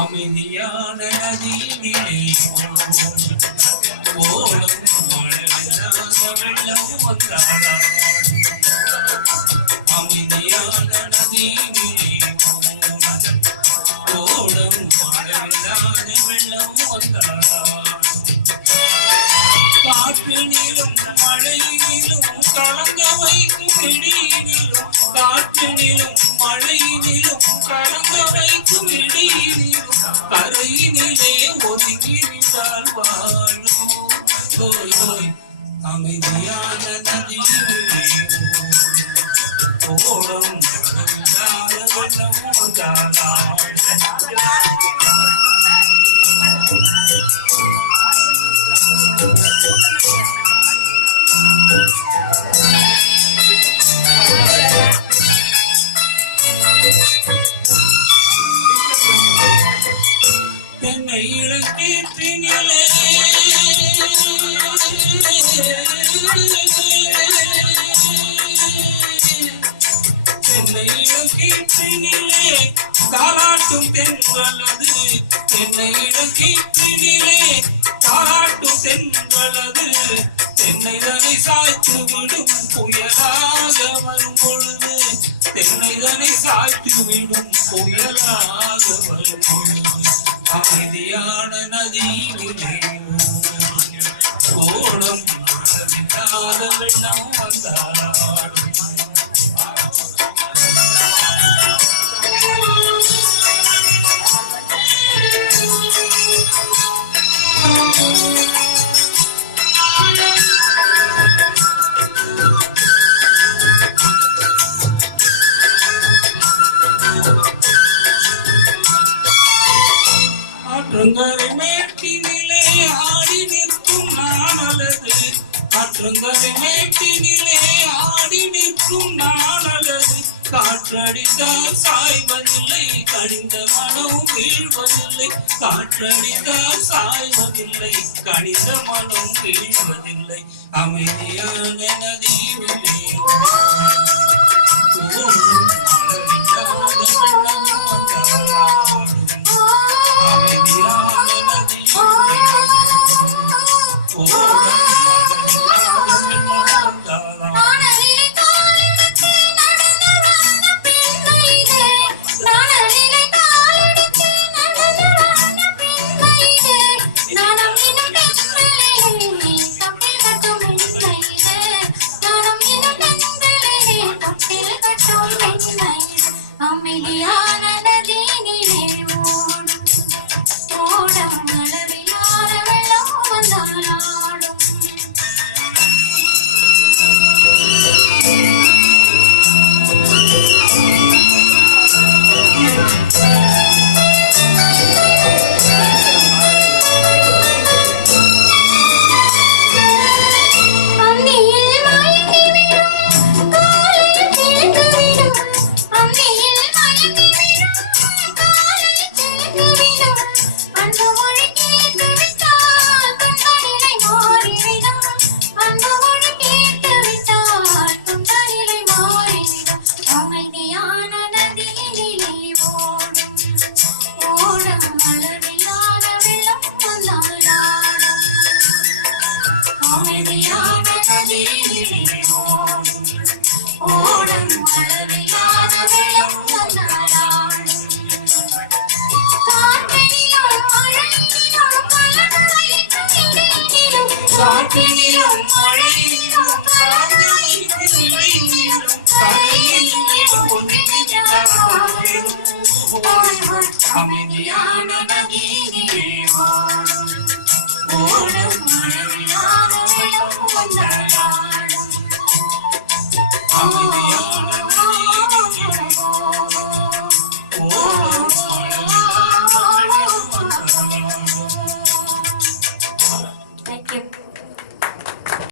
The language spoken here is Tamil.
அமைதியான நதியிலே ஓடும் வெள்ளம் வந்தாடா. அமைதியான நதியிலே ஓடும் மழையில்லாத வெள்ளம் வந்தாடா. காற்றினிலும் மழையினிலும் கலங்க வைக்கும் இடியினிலும், காற்றினிலும் மழையினிலும் கலங்க வைக்கும் இடியினிலும், கரையினிலே ஒதுங்கிவிட்டால் வாழும். அமைதியான நதியிலே ஓடும் வெள்ளம் வந்தாடா. தென்னை இளக்கீற்றினிலே தென்னை இளக்கீற்றினிலே தாலாட்டும் தென்றலது, தென்னை இளக்கீற்றினிலே தாலாட்டும் தென்றலது, தென்னைதனை சாய்த்து விடும் புயலாக வரும் பொழுது, தென்னைதனை சாய்த்து விடும் புயலாக வரும் பொழுது, அமைதியான நதியிலே ஓடும் மழையில்லாத வெள்ளம் வந்தாடும். ஆற்றங்கரை மேட்டினிலே ஆடி நிற்கும் நானலது, ஆற்றங்கரை மேட்டினிலே ஆடி நிற்கும் நானலது, காற்றடித்தால் சாய்வதில்லை கனிந்த மனம் வீழ்வதில்லை, காற்றடித்தால் சாய்வதில்லை கனிந்த மனம் வீழ்வதில்லை. அமைதியான நதியிலே அமைதியான நதியினிலே ஓடும் அளவில்லாத வெள்ளம் வந்தாடும். அமைதியான நதியிலே ஓடும் அளவில்லாத வெள்ளம் வந்தாடும். காற்றினிலும் மழையினிலும் கலந்து வைக்கும் இடியினிலும், காற்றினிலும் மழையினிலும் கலந்து வைக்கும் இடியினிலும், கரையினிலே ஒதுங்கிவிட்டால் வாழும். அமைதியான நதியிலே